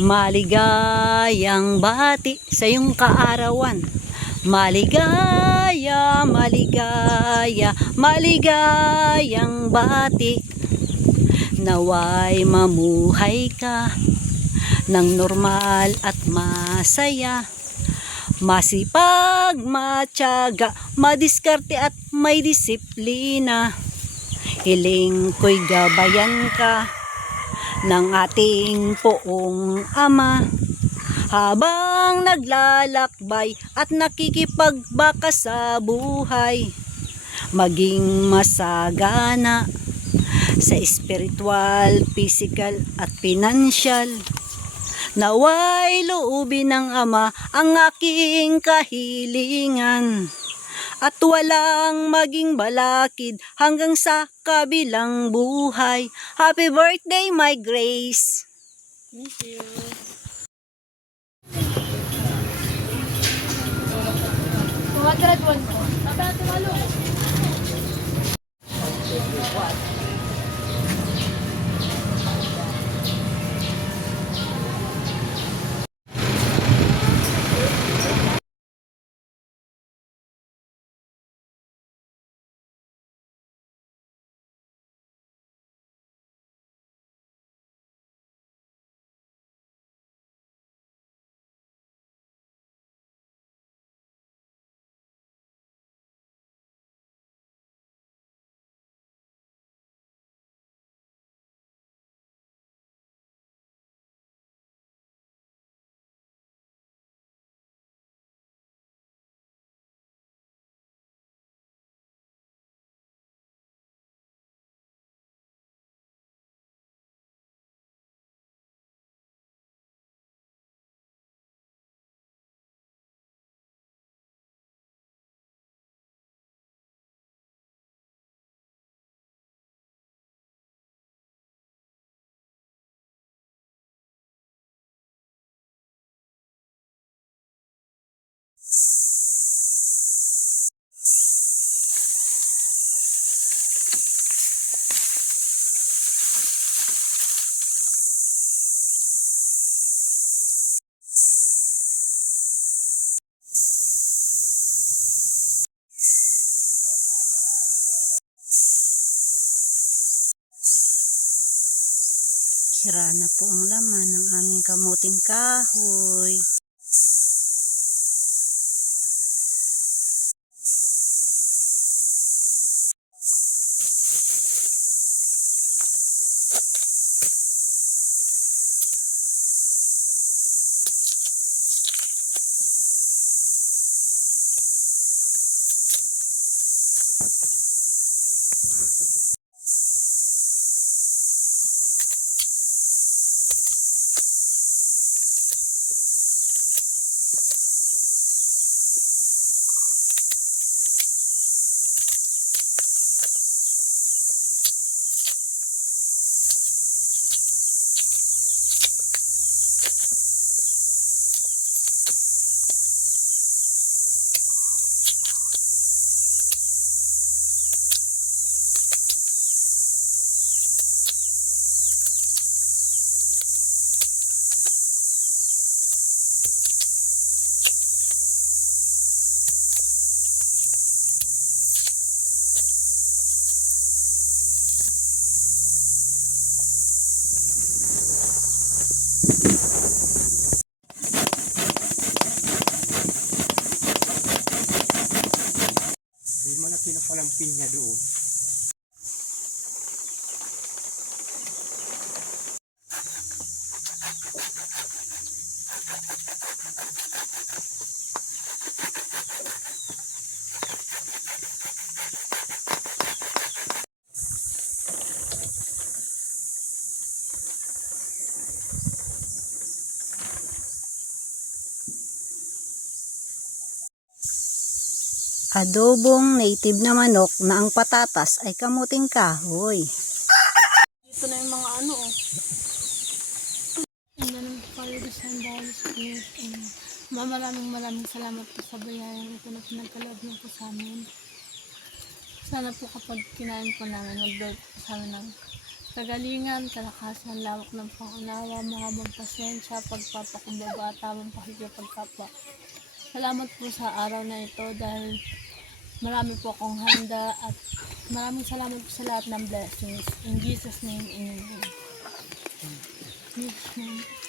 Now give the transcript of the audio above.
Maligayang bati sa iyong kaarawan. Maligaya, maligaya, maligayang bati. Naway mamuhay ka ng normal at masaya. Masipag, matyaga, madiskarte at may disiplina. Hiling ko'y gabayan ka ng ating poong ama, habang naglalakbay at nakikipagbaka sa buhay, maging masagana sa espiritual, physical at financial. Naway loobin ng ama ang aking kahilingan, at walang maging balakid hanggang sa kabilang buhay. Happy birthday, my Grace! Thank you. Tumagraduan ko. Tumalo. Sira na po ang laman ng aming kamuting kahoy. May malaki na palang pinya doon. Adobong native na manok na ang patatas ay kamuting kahoy. Dito na yung mga ano, oh. And then, follow the sandals, please. And maraming salamat po sa bayaran ito na pinagkaloob niyo po sa amin. Sana po kapag kinain po namin, mag-build po sa amin ng kagalingan, kalakasan, lawak ng pangunawa, mahabang pasensya, pagpapakumbaba, at tamang pakikipagkapwa. Salamat po sa araw na ito dahil marami po akong handa at maraming salamat po sa lahat ng blessings. In Jesus' name, Amen. In Jesus' name.